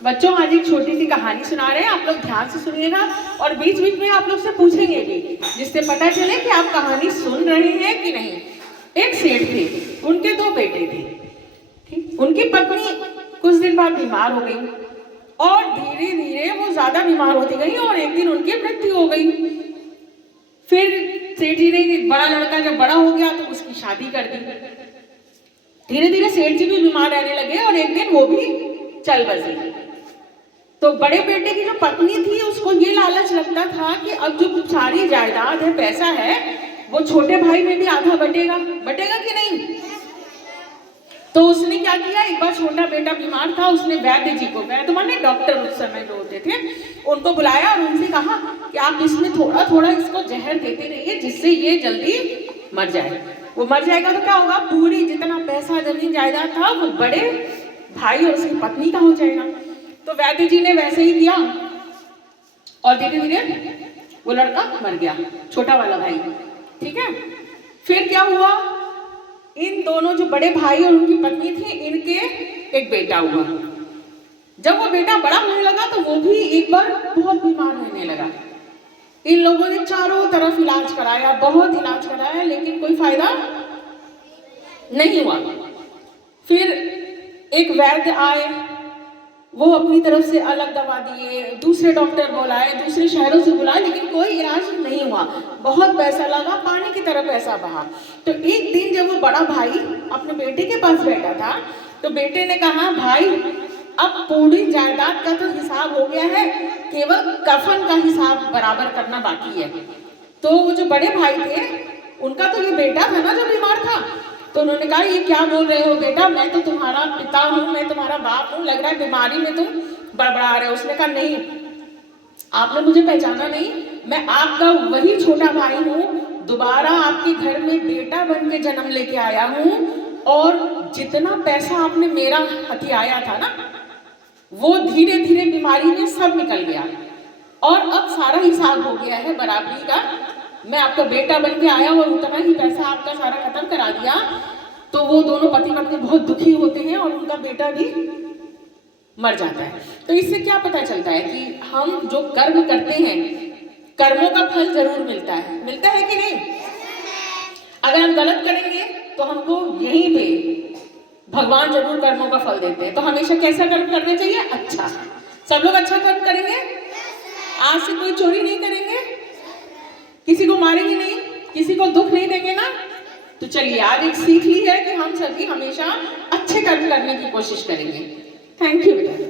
बच्चों आज एक छोटी सी कहानी सुना रहे हैं, आप लोग ध्यान से सुनिएगा और बीच बीच में आप लोग से पूछेंगे भी, जिससे पता चले कि आप कहानी सुन रहे हैं कि नहीं। एक सेठ थे, उनके 2 बेटे थे। ठीक, उनकी पत्नी कुछ दिन बाद बीमार हो गई और धीरे धीरे वो ज्यादा बीमार होती गई और एक दिन उनकी मृत्यु हो गई। फिर सेठ जी ने बड़ा लड़का जब बड़ा हो गया तो उसकी शादी कर दी। धीरे धीरे सेठ जी भी बीमार रहने लगे और एक दिन वो भी चल बसे। तो बड़े बेटे की जो पत्नी थी उसको ये लालच लगता था कि अब जो सारी जायदाद है, पैसा है, वो छोटे भाई में भी आधा बटेगा कि नहीं। तो उसने क्या किया, एक बार छोटा बेटा बीमार था, उसने वैद्य जी को, वैद्य माने डॉक्टर उस समय जो होते थे, उनको बुलाया और उनसे कहा कि आप इसमें थोड़ा थोड़ा इसको जहर देते रहिए जिससे ये जल्दी मर जाए। वो मर जाएगा तो क्या होगा, पूरी जितना पैसा जमीन जायदाद था वो बड़े भाई और उसकी पत्नी का हो जाएगा। तो वैद्य जी ने वैसे ही किया और धीरे धीरे वो लड़का मर गया, छोटा वाला भाई। ठीक है, फिर क्या हुआ, इन दोनों जो बड़े भाई और उनकी पत्नी थी, इनके एक बेटा हुआ। जब वो बेटा बड़ा होने लगा तो वो भी एक बार बहुत बीमार रहने लगा। इन लोगों ने चारों तरफ इलाज कराया, बहुत इलाज कराया, लेकिन कोई फायदा नहीं हुआ। फिर एक वैद्य आए, वो अपनी तरफ से अलग दवा दिए, दूसरे डॉक्टर बुलाए, दूसरे शहरों से बुलाए, लेकिन कोई इलाज नहीं हुआ। बहुत पैसा लगा, पानी की तरह पैसा बहा। तो एक दिन जब वो बड़ा भाई अपने बेटे के पास बैठा था तो बेटे ने कहा, भाई अब पूरी जायदाद का तो हिसाब हो गया है, केवल कफन का हिसाब बराबर करना बाकी है। तो वो जो बड़े भाई थे उनका तो ये बेटा था ना जो बीमार था, तो उन्होंने कहा, ये क्या बोल रहे हो बेटा, मैं तो तुम्हारा पिता हूँ, मैं तुम्हारा बाप हूँ, लग रहा है बीमारी में तुम बड़बड़ा रहे हो। उसने कहा, नहीं, आपने मुझे पहचाना नहीं, मैं आपका वही छोटा भाई हूँ, दोबारा आपके घर में बेटा बन के जन्म लेके आया हूँ, और जितना पैसा आपने मेरा हथियाया था ना, वो धीरे धीरे बीमारी में सब निकल गया और अब सारा हिसाब हो गया है बराबरी का। मैं आपका बेटा बन के आया और उतना ही पैसा आपका सारा खत्म करा दिया। तो वो दोनों पति पत्नी बहुत दुखी होते हैं और उनका बेटा भी मर जाता है। तो इससे क्या पता चलता है कि हम जो कर्म करते हैं, कर्मों का फल जरूर मिलता है कि नहीं। अगर हम गलत करेंगे तो हमको यहीं पे भगवान जरूर कर्मों का फल देते हैं। तो हमेशा कैसा कर्म करना चाहिए, अच्छा। सब लोग अच्छा कर्म करेंगे, आज से कोई चोरी नहीं करेंगे, किसी को मारेंगे नहीं, किसी को दुख नहीं देंगे ना। तो चलिए आज एक सीख ली है कि हम सभी हमेशा अच्छे कर्म करने की कोशिश करेंगे। थैंक यू बेटा।